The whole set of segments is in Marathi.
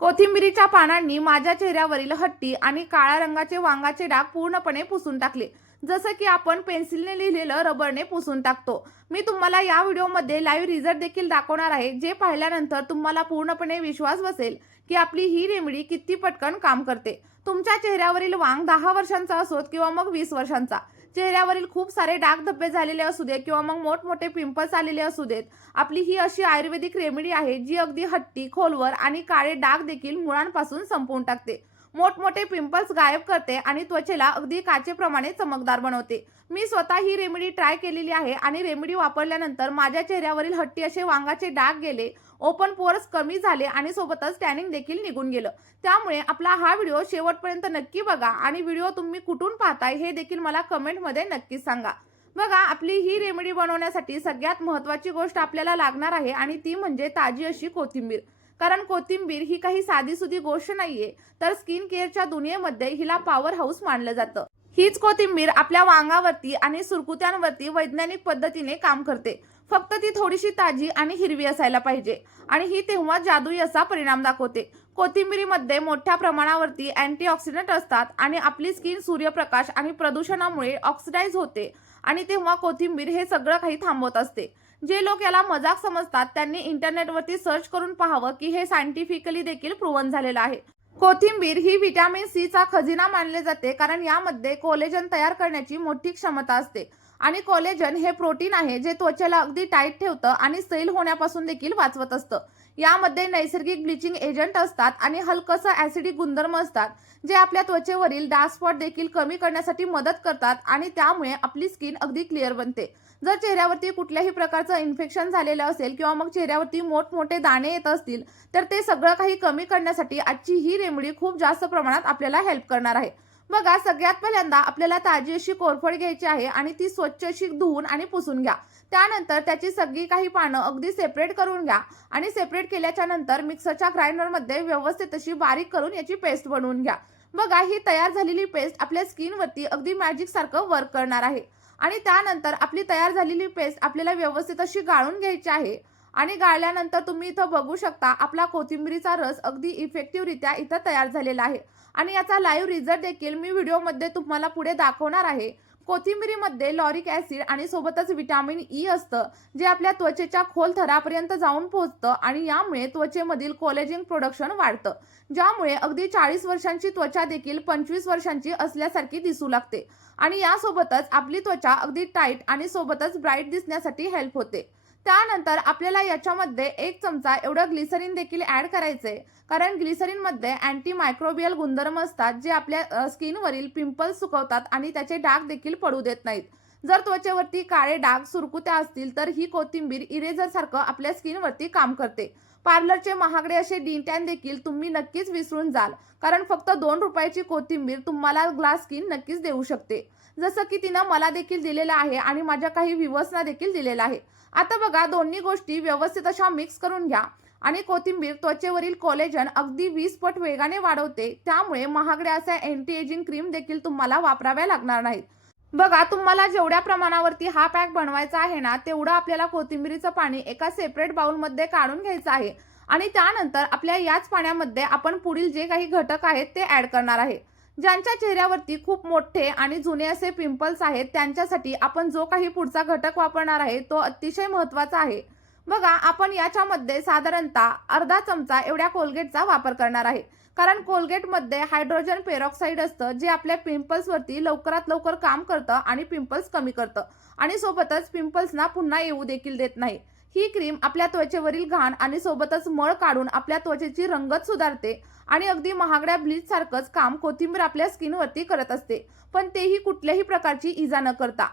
कोथिंबिरीच्या पानांनी माझ्या चेहऱ्यावरील हट्टी आणि काळ्या रंगाचे वांगाचे डाग पूर्णपणे पुसून टाकले, जसं की आपण पेन्सिलने लिहिलेलं रबरने पुसून टाकतो. मी तुम्हाला या व्हिडिओमध्ये लाईव्ह रिझल्ट देखील दाखवणार आहे, जे पाहिल्यानंतर तुम्हाला पूर्णपणे विश्वास बसेल की आपली ही रेमेडी किती पटकन काम करते. तुमच्या चेहऱ्यावरील वांग 10 वर्षांचा असोत किंवा मग 20 वर्षांचा, चेहऱ्यावरील खूप सारे डाग धब्बे झालेले असू देत किंवा मग मोठमोठे पिंपल्स आलेले असू देत, आपली ही अशी आयुर्वेदिक रेमेडी आहे जी अगदी हट्टी, खोलवर आणि काळे डाग देखील मुळांपासून संपवून टाकते. मोठमोठे पिंपल्स गायब करते आणि त्वचेला अगदी काचेप्रमाणे चमकदार बनवते. मी स्वतः ही रेमेडी ट्राय केलेली आहे आणि रेमेडी वापरल्यानंतर माझ्या चेहऱ्यावरील हट्टी असे वांगाचे डाग गेले, ओपन पोअर्स कमी झाले आणि सोबतच टॅनिंग देखील निघून गेलं. त्यामुळे आपला हा व्हिडिओ शेवटपर्यंत नक्की बघा आणि व्हिडिओ तुम्ही कुठून पाहताय हे देखील मला कमेंटमध्ये नक्कीच सांगा. बघा, आपली ही रेमेडी बनवण्यासाठी सगळ्यात महत्त्वाची गोष्ट आपल्याला लागणार आहे आणि ती म्हणजे ताजी अशी कोथिंबीर. कारण कोथिंबीर ही काही साधीसुधी गोष्ट नाहीये, तर स्किन केअरच्या दुनियेमध्ये हिला पॉवर हाऊस मानलं जातं. हीच कोथिंबीर आपल्या वांगावरती आणि सुरकुत्यांवरती वैज्ञानिक पद्धतीने काम करते. फक्त ती थोडीशी ताजी आणि हिरवी असायला पाहिजे आणि ही तेव्हा जादुई असा परिणाम दाखवते. कोथिंबीरीमध्ये मोठ्या प्रमाणावरती अँटीऑक्सिडंट असतात आणि आपली स्किन सूर्यप्रकाश आणि प्रदूषणामुळे ऑक्सिडाइज होते आणि तेव्हा कोथिंबीर हे सगळं काही थांबवत असते. जे लोक याला मजाक समजतात त्यांनी इंटरनेटवरती सर्च करून पाहावं की हे सायंटिफिकली देखील प्रूव्हन झालेलं आहे. कोथिंबीर ही व्हिटॅमिन सी चा खजिना मानले जाते, कारण यामध्ये कोलेजन तयार करण्याची मोठी क्षमता असते आणि कोलेजन हे प्रोटीन आहे जे त्वचेला अगदी टाईट ठेवतं आणि सैल होण्यापासून देखील वाचवत असतं. यामध्ये नैसर्गिक ब्लिचिंग एजंट असतात आणि हलकसं ऍसिडिक गुणधर्म असतात, जे आपल्या त्वचेवरील डार्क स्पॉट देखील कमी करण्यासाठी मदत करतात आणि त्यामुळे आपली स्किन अगदी क्लिअर बनते. जर चेहऱ्यावरती कुठल्याही प्रकारचं इन्फेक्शन झालेलं असेल किंवा मग चेहऱ्यावरती मोठमोठे दाणे येत असतील, तर ते सगळं काही कमी करण्यासाठी आजची ही रेमेडी खूप जास्त प्रमाणात आपल्याला हेल्प करणार आहे. बघा, सगळ्यात पहिल्यांदा आपल्याला ताजी अशी कोरफड घ्यायची आहे आणि ती स्वच्छ अशी धुवून आणि पुसून घ्या. त्यानंतर त्याची सगळी काही पानं अगदी सेपरेट करून घ्या आणि सेपरेट केल्याच्या नंतर मिक्सरच्या ग्राइंडरमध्ये व्यवस्थित अशी बारीक करून याची पेस्ट बनवून घ्या. बघा, ही तयार झालेली पेस्ट आपल्या स्किनवरती अगदी मॅजिक सारखं वर्क करणार आहे. आणि त्यानंतर आपली तयार झालेली पेस्ट आपल्याला व्यवस्थित अशी गाळून घ्यायची आहे आणि गाळल्यानंतर तुम्ही इथं बघू शकता आपला कोथिंबीरीचा रस अगदी इफेक्टिव्हरित्या इथं तयार झालेला आहे आणि याचा लाईव्ह रिझल्ट देखील मी व्हिडिओमध्ये तुम्हाला पुढे दाखवणार आहे. कोथिंबीरीमध्ये लॉरिक ऍसिड आणि सोबतच व्हिटॅमिन ई असतं, जे आपल्या त्वचेच्या खोल थरापर्यंत जाऊन पोहोचतं आणि यामुळे त्वचेमधील कोलेजन प्रोडक्शन वाढतं, ज्यामुळे अगदी 40 वर्षांची त्वचा देखील 25 वर्षांची असल्यासारखी दिसू लागते आणि यासोबतच आपली त्वचा अगदी टाईट आणि सोबतच ब्राईट दिसण्यासाठी हेल्प होते. त्यानंतर आपल्याला याच्यामध्ये 1 चमचा एवढं ग्लिसरीन देखील ऍड करायचंय, कारण ग्लिसरीनमध्ये अँटी मायक्रोबियल गुणधर्म असतात, जे आपल्या स्किनवरील पिंपल्स सुकवतात आणि त्याचे डाग देखील पडू देत नाहीत. जर त्वचेवरती काळे डाग, सुरकुत्या असतील तर ही कोथिंबीर इरेजर सारखं आपल्या स्किनवरती काम करते. पार्लरचे महागडे असे डी-टॅन देखील तुम्ही नक्कीच विसरून जाल, कारण फक्त 2 रुपयाची कोथिंबीर तुम्हाला ग्लास स्किन नक्कीच देऊ शकते, जसं की तिनं मला देखील दिलेलं आहे आणि माझ्या काही व्ह्युअर्सना देखील दिलेलं आहे. आता बघा, दोन्ही गोष्टी व्यवस्थित अशा मिक्स करून घ्या आणि कोथिंबीर त्वचेवरील कोलेजन अगदी 20 पट वेगाने वाढवते, त्यामुळे महागड्या अशा अँटी एजिंग क्रीम देखील तुम्हाला वापराव्या लागणार नाहीत. बघा, तुम्हाला जेवढ्या प्रमाणावरती हा पॅक बनवायचा आहे ना, तेवढं आपल्याला कोथिंबीरीचं पाणी एका सेपरेट बाउलमध्ये काढून घ्यायचं आहे आणि त्यानंतर आपल्या याच पाण्यामध्ये आपण पुढील जे काही घटक आहेत ते ऍड करणार आहे. ज्यांच्या चेहऱ्यावरती खूप मोठे आणि जुने असे पिंपल्स आहेत, त्यांच्यासाठी आपण जो काही पुढचा घटक वापरणार आहे तो अतिशय महत्त्वाचा आहे. बघा, आपण याच्यामध्ये साधारणतः अर्धा चमचा एवढ्या कोलगेटचा वापर करणार आहे, कारण कोलगेटमध्ये हायड्रोजन पेरॉक्साईड असतं, जे आपल्या पिंपल्सवरती लवकरात लवकर काम करतं आणि पिंपल्स कमी करतं आणि सोबतच पिंपल्सना पुन्हा येऊ देखील देत नाही. ही क्रीम आपल्या त्वचेवरील घाण आणि सोबतच मळ काढून आपल्या त्वचेची रंगत सुधारते आणि अगदी महागड्या ब्लीच सारखंच काम कोथिंबीर आपल्या स्किनवरती करत असते, पण तेही कुठल्याही प्रकारची इजा न करता.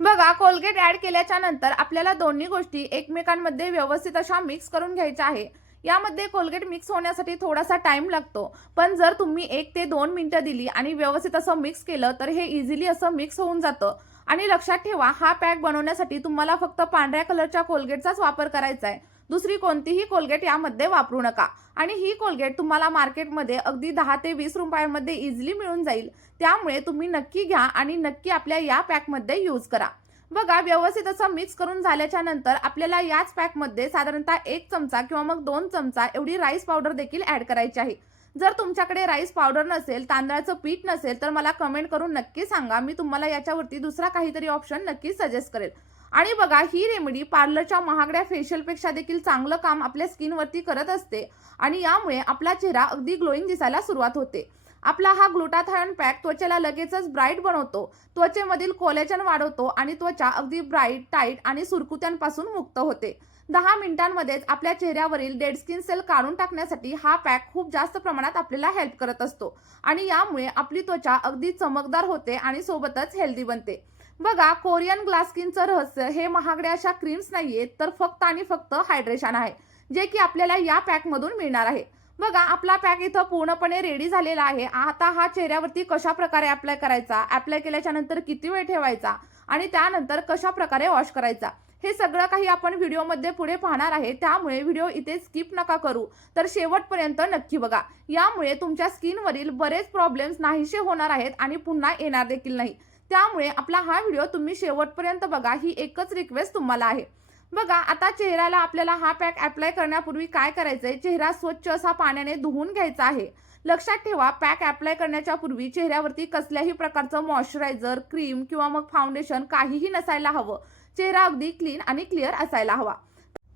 बघा, कोलगेट ऍड केल्याच्या नंतर आपल्याला दोन्ही गोष्टी एकमेकांमध्ये व्यवस्थित अशा मिक्स करून घ्यायच्या आहे. यामध्ये कोलगेट मिक्स होण्यासाठी थोडासा टाइम लागतो, पण जर तुम्ही 1 ते 2 मिनिटं दिली आणि व्यवस्थित असं मिक्स केलं तर हे इझिली असं मिक्स होऊन जातं. आणि लक्षात ठेवा, हा पॅक बनवण्यासाठी तुम्हाला फक्त पांढऱ्या कलरच्या कोलगेटचाच वापर करायचा आहे. दुसरी कोणतीही कोलगेट यामध्ये वापरू नका आणि ही कोलगेट तुम्हाला मार्केटमध्ये अगदी 10 ते 20 रुपयांमध्ये इझिली मिळून जाईल. त्यामुळे तुम्ही नक्की घ्या आणि नक्की आपल्या या पॅकमध्ये यूज करा. बघा, व्यवस्थित असं मिक्स करून झाल्याच्या नंतर आपल्याला याच पॅकमध्ये साधारणतः 1 चमचा किंवा मग 2 चमचा एवढी राईस पावडर देखील ॲड करायची आहे. जर तुमच्याकडे राईस पावडर नसेल, तांदळाचं पीठ नसेल, तर मला कमेंट करून नक्की सांगा. मी तुम्हाला याच्यावरती दुसरा काहीतरी ऑप्शन नक्कीच सजेस्ट करेल. आणि बघा, ही रेमेडी पार्लरच्या महागड्या फेशियलपेक्षा देखील चांगलं काम आपल्या स्किनवरती करत असते आणि यामुळे आपला चेहरा अगदी ग्लोईंग दिसायला सुरुवात होते. आपला हा ग्लुटाथायॉन पॅक त्वचेला लगेचच ब्राईट बनवतो, त्वचेमधील कोलेजन वाढवतो आणि त्वचा अगदी ब्राईट, टाईट आणि सुरकुत्यांपासून मुक्त होते. 10 मिनिटांमध्येच आपल्या चेहऱ्यावरील डेड स्किन सेल काढून टाकण्यासाठी हा पॅक खूप जास्त प्रमाणात आपल्याला हेल्प करत असतो आणि यामुळे आपली त्वचा अगदी चमकदार होते आणि सोबतच हेल्दी बनते. बघा, कोरियन ग्लास स्किनचं रहस्य हे महागड्या अशा क्रीम्स नाहीयेत, तर फक्त आणि फक्त हायड्रेशन आहे, जे की आपल्याला या पॅकमधून मिळणार आहे. बघा, आपला पॅक इथं पूर्णपणे रेडी झालेला आहे. आता हा चेहऱ्यावरती कशा प्रकारे अप्लाय करायचा, अप्लाय केल्याच्या नंतर किती वेळ ठेवायचा आणि त्यानंतर कशा प्रकारे वॉश करायचा, हे सगळं काही आपण व्हिडिओमध्ये पुढे पाहणार आहे. त्यामुळे व्हिडिओ इथे स्किप नका करू, तर शेवटपर्यंत नक्की बघा. यामुळे तुमच्या स्किनवरील बरेच प्रॉब्लेम्स नाहीसे होणार आहेत आणि पुन्हा येणार देखील नाही. त्यामुळे आपला हा व्हिडिओ तुम्ही शेवटपर्यंत बघा, ही एकच रिक्वेस्ट तुम्हाला आहे. बघा, आता चेहऱ्याला आपल्याला हा पॅक अप्लाय करण्यापूर्वी काय करायचंय, चेहरा स्वच्छ असा पाण्याने धुवून घ्यायचा आहे. लक्षात ठेवा, पॅक अप्लाय करण्याच्या पूर्वी चेहऱ्यावरती कसल्याही प्रकारचं मॉइश्चरायझर, क्रीम किंवा मग फाउंडेशन काहीही नसायला हवं. चेहरा अगदी क्लीन आणि क्लिअर असायला हवा.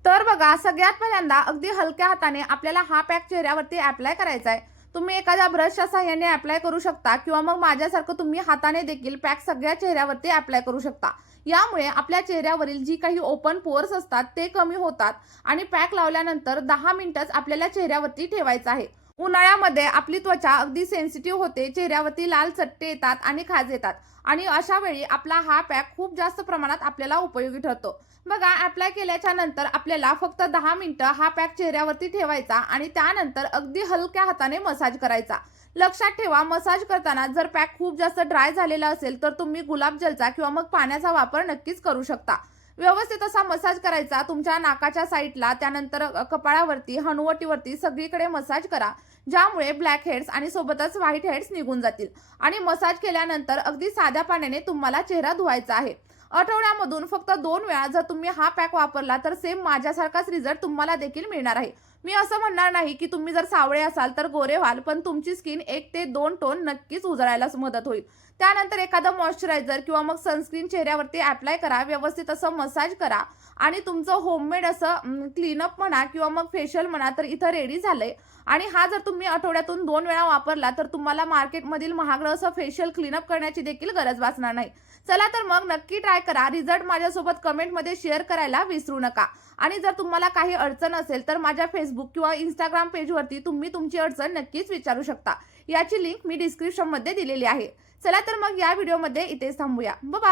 तर बघा, सगळ्यात पहिल्यांदा अगदी हलक्या हाताने आपल्याला हा पॅक चेहऱ्यावरती अप्लाय करायचा आहे. तुम्ही एखाद्या ब्रशच्या साहाय्याने अप्लाय करू शकता किंवा मग माझ्यासारखं तुम्ही हाताने देखील पॅक सगळ्या चेहऱ्यावरती अप्लाय करू शकता. यामुळे आपल्या चेहऱ्यावरील जी काही ओपन पोअर्स असतात ते कमी होतात आणि पॅक लावल्यानंतर 10 मिनिटच आपल्याला चेहऱ्यावरती ठेवायचं आहे. उन्हाळ्यामध्ये आपली त्वचा अगदी सेन्सिटिव्ह होते, चेहऱ्यावरती लाल चट्टे येतात आणि खाज येतात आणि अशा वेळी आपला हा पॅक खूप जास्त प्रमाणात आपल्याला उपयोगी ठरतो. बघा, अप्लाय केल्याच्या नंतर आपल्याला फक्त 10 मिनिटं हा पॅक चेहऱ्यावरती ठेवायचा आणि त्यानंतर अगदी हलक्या हाताने मसाज करायचा. लक्षात ठेवा, मसाज करताना जर पॅक खूप जास्त ड्राय झालेला असेल तर तुम्ही गुलाबजलचा किंवा मग पाण्याचा वापर नक्कीच करू शकता. व्यवस्थित असा मसाज करायचा तुमच्या नाकाच्या साईडला, त्यानंतर कपाळावरती, हनुवटीवरती सगळीकडे मसाज करा, ज्यामुळे ब्लॅक हेड्स आणि सोबतच व्हाईट हेड्स निघून जातील. आणि मसाज केल्यानंतर अगदी साध्या पाण्याने तुम्हाला चेहरा धुवायचा आहे. आठवड्यामधून फक्त 2 वेळा जर तुम्ही हा पॅक वापरला तर सेम माझ्यासारखाच रिझल्ट तुम्हाला देखील मिळणार आहे. मी असं म्हणणार नाही की तुम्ही जर सावळे असाल तर गोरे व्हाल, पण तुमची स्किन 1 ते 2 टोन नक्कीच उजळायला मदत होईल. त्यानंतर एखादं मॉइश्चरायझर किंवा मग सनस्क्रीन चेहऱ्यावरती अप्लाय करा, व्यवस्थित असं मसाज करा आणि तुमचं होममेड असं क्लीनअप म्हणा किंवा मग फेशियल म्हणा तर इथं रेडी झालंय. आणि हा जर तुम्ही आठवड्यातून 2 वेळा वापरला तर तुम्हाला मार्केटमधील महागडं असं फेशियल क्लीनअप करण्याची देखील गरज भासणार नाही. चला तर मग नक्की ट्राय करा. रिझल्ट माझ्यासोबत कमेंटमध्ये शेअर करायला विसरू नका. आणि जर तुम्हाला काही अडचण असेल तर माझ्या फेसबुक किंवा इंस्टाग्राम पेजवरती तुम्ही तुमची अडचण नक्कीच विचारू शकता. याची लिंक मी डिस्क्रिप्शनमध्ये दिलेली आहे. चला तर मग या व्हिडिओमध्ये इथेच थांबूया. Bye bye.